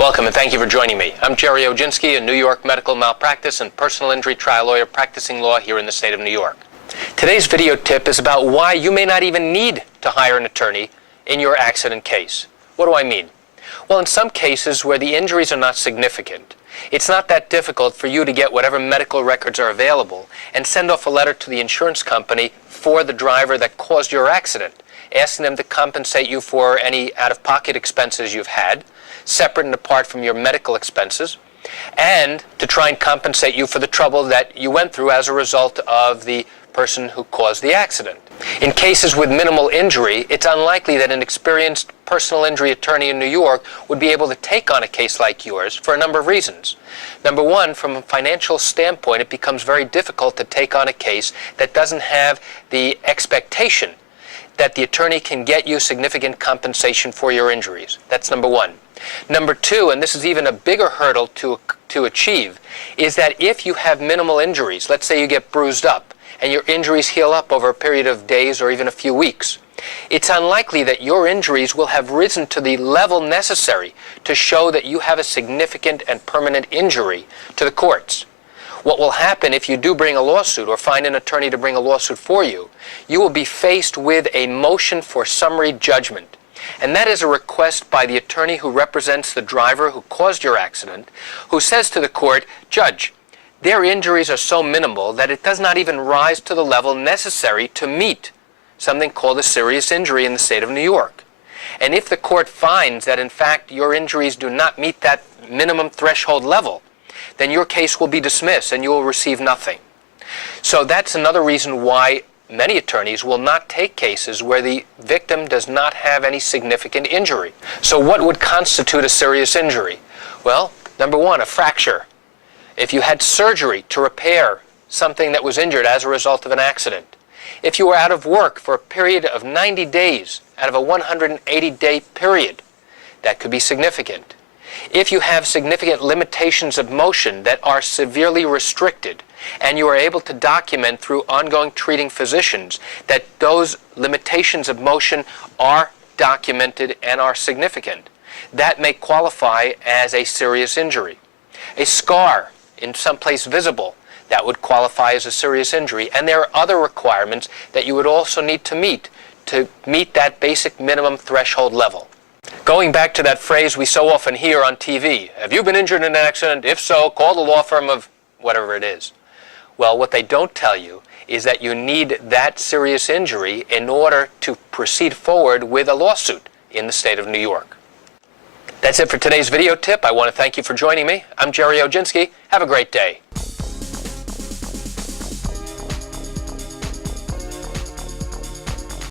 Welcome and thank you for joining me. I'm Jerry Oginski, a New York medical malpractice and personal injury trial lawyer practicing law here in the state of New York. Today's video tip is about why you may not even need to hire an attorney in your accident case. What do I mean? Well, in some cases where the injuries are not significant, it's not that difficult for you to get whatever medical records are available and send off a letter to the insurance company for the driver that caused your accident, asking them to compensate you for any out-of-pocket expenses you've had, separate and apart from your medical expenses, and to try and compensate you for the trouble that you went through as a result of the person who caused the accident. In cases with minimal injury, it's unlikely that an experienced personal injury attorney in New York would be able to take on a case like yours for a number of reasons. Number one, from a financial standpoint, it becomes very difficult to take on a case that doesn't have the expectation that the attorney can get you significant compensation for your injuries. That's number one. Number two, and this is even a bigger hurdle to achieve, is that if you have minimal injuries, let's say you get bruised up, and your injuries heal up over a period of days or even a few weeks, it's unlikely that your injuries will have risen to the level necessary to show that you have a significant and permanent injury to the courts. What will happen if you do bring a lawsuit or find an attorney to bring a lawsuit for you, you will be faced with a motion for summary judgment. And that is a request by the attorney who represents the driver who caused your accident, who says to the court, "Judge, their injuries are so minimal that it does not even rise to the level necessary to meet something called a serious injury in the state of New York." And if the court finds that, in fact, your injuries do not meet that minimum threshold level, then your case will be dismissed and you will receive nothing. So that's another reason why many attorneys will not take cases where the victim does not have any significant injury. So what would constitute a serious injury? Well, number one, a fracture. If you had surgery to repair something that was injured as a result of an accident. If you were out of work for a period of 90 days out of a 180-day period, that could be significant. If you have significant limitations of motion that are severely restricted, and you are able to document through ongoing treating physicians that those limitations of motion are documented and are significant, that may qualify as a serious injury. A scar in some place visible, that would qualify as a serious injury. And there are other requirements that you would also need to meet that basic minimum threshold level. Going back to that phrase we so often hear on TV, have you been injured in an accident? If so, call the law firm of whatever it is. Well, what they don't tell you is that you need that serious injury in order to proceed forward with a lawsuit in the state of New York. That's it for today's video tip. I want to thank you for joining me. I'm Jerry Oginski. Have a great day.